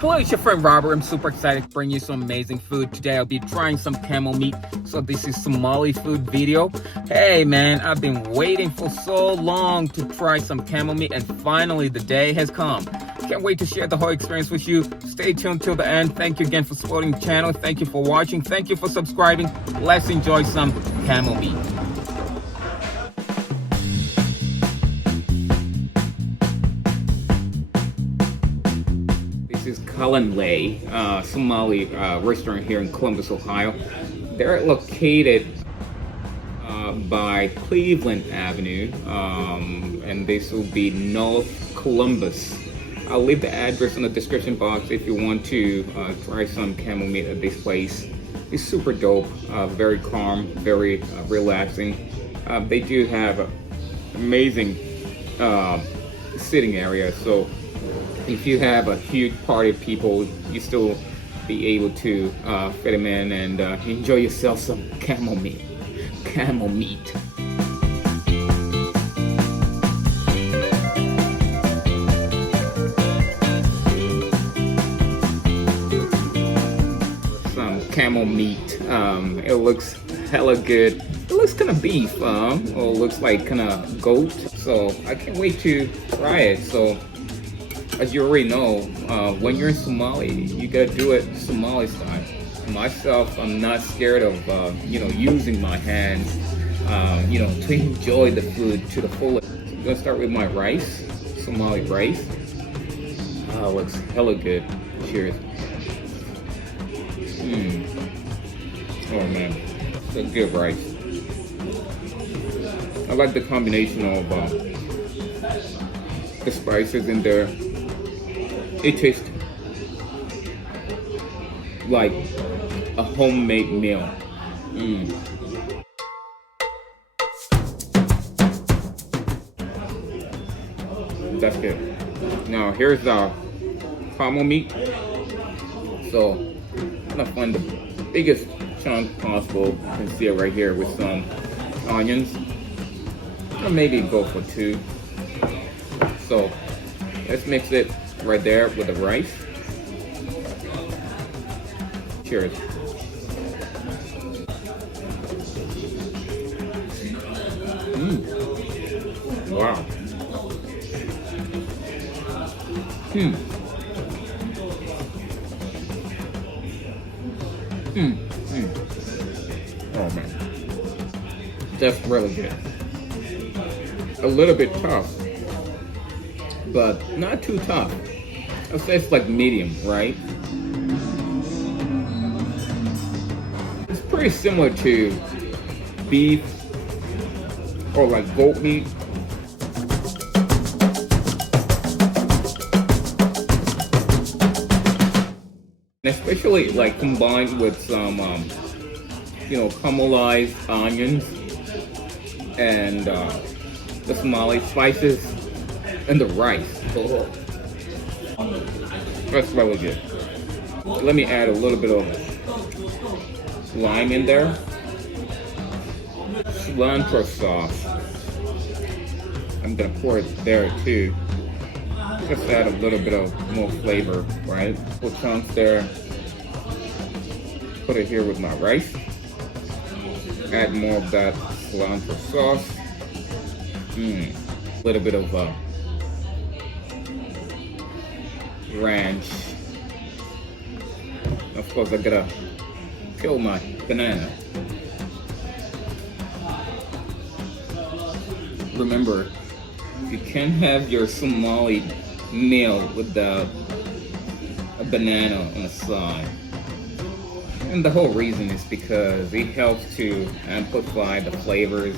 Hello, it's your friend Robert. I'm super excited to bring you some amazing food. Today I'll be trying some camel meat. So this is Somali food video. Hey man, I've been waiting for so long to try some camel meat and finally the day has come. Can't wait to share the whole experience with you. Stay tuned till the end. Thank you again for supporting the channel. Thank you for watching. Thank you for subscribing. Let's enjoy some camel meat. This is Calanley, Somali restaurant here in Columbus, Ohio. They're located by Cleveland Avenue, and this will be North Columbus. I'll leave the address in the description box if you want to try some camel meat at this place. It's super dope, very calm, very relaxing. They do have an amazing sitting area, so if you have a huge party of people, you still be able to fit them in and enjoy yourself some camel meat. Camel meat. Some camel meat. It looks hella good. It looks kind of beef, or it looks like kind of goat. So I can't wait to try it. So as you already know, when you're in Somali, you gotta do it Somali style. Myself, I'm not scared of using my hands, to enjoy the food to the fullest. So I'm gonna start with my rice, Somali rice. Oh, looks hella good. Cheers. Oh man, it's a good rice. I like the combination of the spices in there. It tastes like a homemade meal. That's good. Now here's the camel meat. So I'm gonna find the biggest chunk possible. You can see it right here with some onions. Or maybe go for 2. So let's mix it right there with the rice. Cheers. Wow. Oh man, that's really good. A little bit tough, but not too tough. I'd say it's like medium, right? It's pretty similar to beef or like goat meat. Especially like combined with some, caramelized onions and the Somali spices and the rice. That's really good. Let me add a little bit of lime in there. Cilantro sauce. I'm gonna pour it there too. Just add a little bit of more flavor, right? Put chunks there. Put it here with my rice. Add more of that cilantro sauce. A little bit of ranch. Of course, I gotta peel my banana. Remember, you can't have your Somali meal without a banana on the side. And the whole reason is because it helps to amplify the flavors,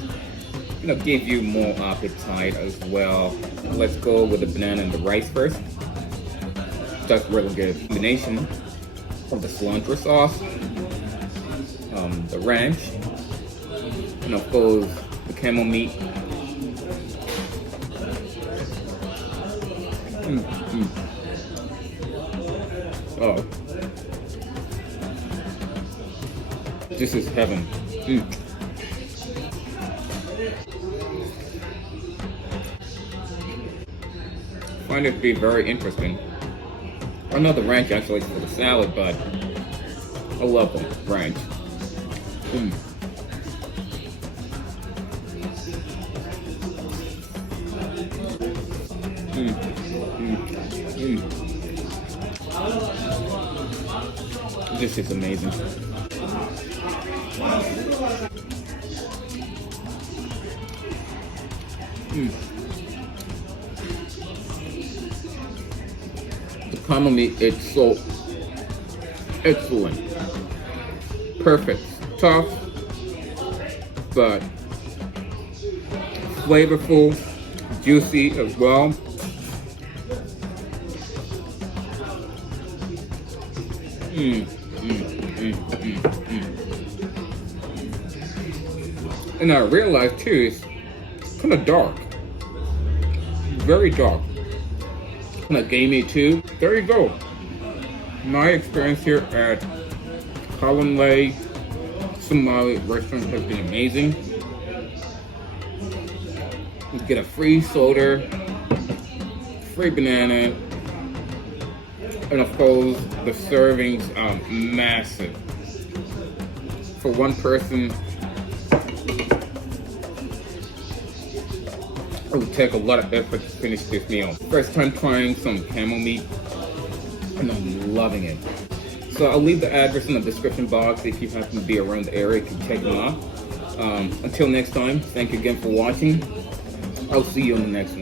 give you more appetite as well. Let's go with the banana and the rice first. That's really good. Combination of the cilantro sauce, the ranch, and of course the camel meat. Oh, this is heaven. Find it to be very interesting I know the ranch actually is for the salad, but I love the ranch. Mm. Mm. Mm. Mm. This is amazing. Mm. The camel meat, it's so excellent. Perfect. Tough, but flavorful, juicy as well. Mm, mm, mm, mm, mm. And I realized too, it's kind of dark. Very dark. Kind of gamey too. There you go. My experience here at Calanley Somali restaurant has been amazing. You get a free soda, free banana, and of course the servings are massive. For one person, it would take a lot of effort to finish this meal. First time trying some camel meat, and I'm loving it. So I'll leave the address in the description box if you happen to be around the area, you can check them out. Until next time, thank you again for watching. I'll see you on the next one.